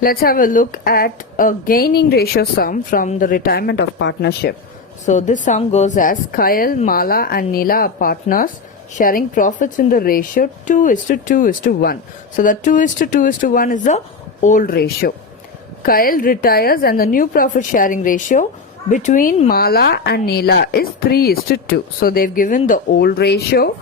Let's have a look at a gaining ratio sum from the retirement of partnership. So this sum goes as Kyle, Mala and Neela are partners sharing profits in the ratio 2:2:1. So the 2:2:1 is the old ratio. Kyle retires and the new profit sharing ratio between Mala and Neela is 3:2. So they've given the old ratio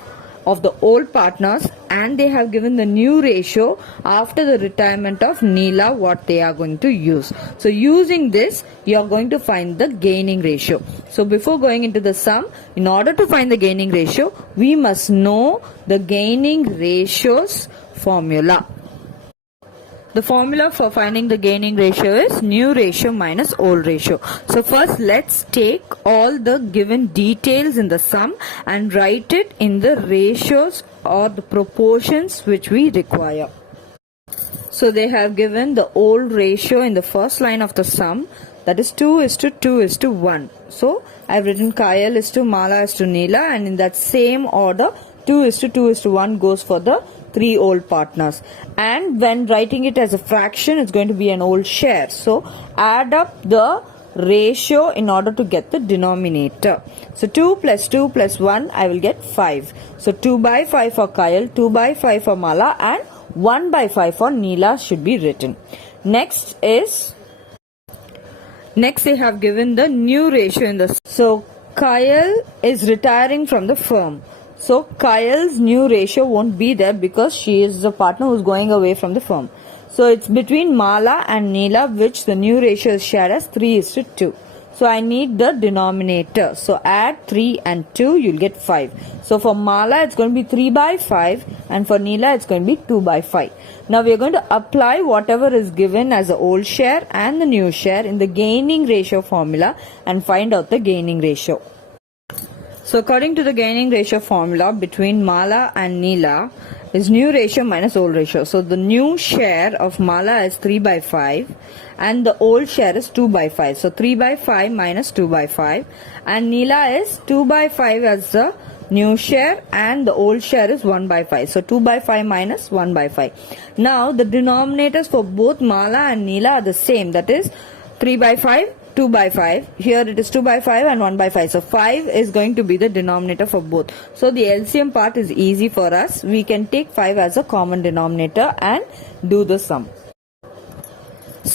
of the old partners and they have given the new ratio after the retirement of Neela what they are going to use. So using this you are going to find the gaining ratio. So before going into the sum, in order to find the gaining ratio we must know the gaining ratios formula. The formula for finding the gaining ratio is new ratio minus old ratio. So first let's take all the given details in the sum and write it in the ratios or the proportions which we require. So they have given the old ratio in the first line of the sum, that is 2:2:1. So I've written Kyle is to Mala is to Neela, and in that same order 2:2:1 goes for the three old partners. And when writing it as a fraction, it's going to be an old share. So add up the ratio in order to get the denominator. So 2 plus 2 plus 1, I will get 5. So 2/5 for Kyle, 2/5 for Mala and 1/5 for Neela should be written. Next they have given the new ratio in the. So Kyle is retiring from the firm. So Kyle's new ratio won't be there because she is the partner who's going away from the firm. So it's between Mala and Neela, which the new ratio is shared as 3:2. So I need the denominator. So add 3 and 2, you'll get 5. So for Mala it's going to be 3/5 and for Neela it's going to be 2/5. Now we are going to apply whatever is given as the old share and the new share in the gaining ratio formula and find out the gaining ratio. So according to the gaining ratio formula, between Mala and Neela is new ratio minus old ratio. So the new share of Mala is 3/5 and the old share is 2/5. So 3/5 minus 2/5 and Neela is 2/5 as the new share and the old share is 1/5. So 2/5 minus 1/5. Now the denominators for both Mala and Neela are the same, that is 3/5, 2/5. Here it is 2/5 and 1/5. So 5 is going to be the denominator for both. So the LCM part is easy for us. We can take 5 as a common denominator and do the sum.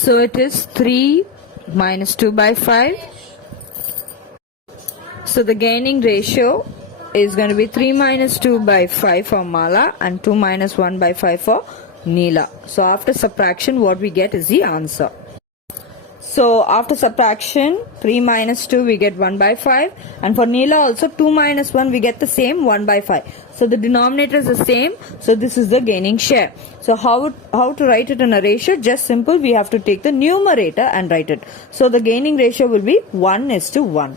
So it is 3 minus 2/5. So the gaining ratio is going to be 3 minus 2/5 for Mala and 2 minus 1/5 for Neela. So after subtraction what we get is the answer. So after subtraction 3 minus 2 we get 1/5 and for Neela also 2 minus 1 we get the same 1/5. So the denominator is the same, so this is the gaining share. So how to write it in a ratio? Just simple, we have to take the numerator and write it. So the gaining ratio will be 1:1.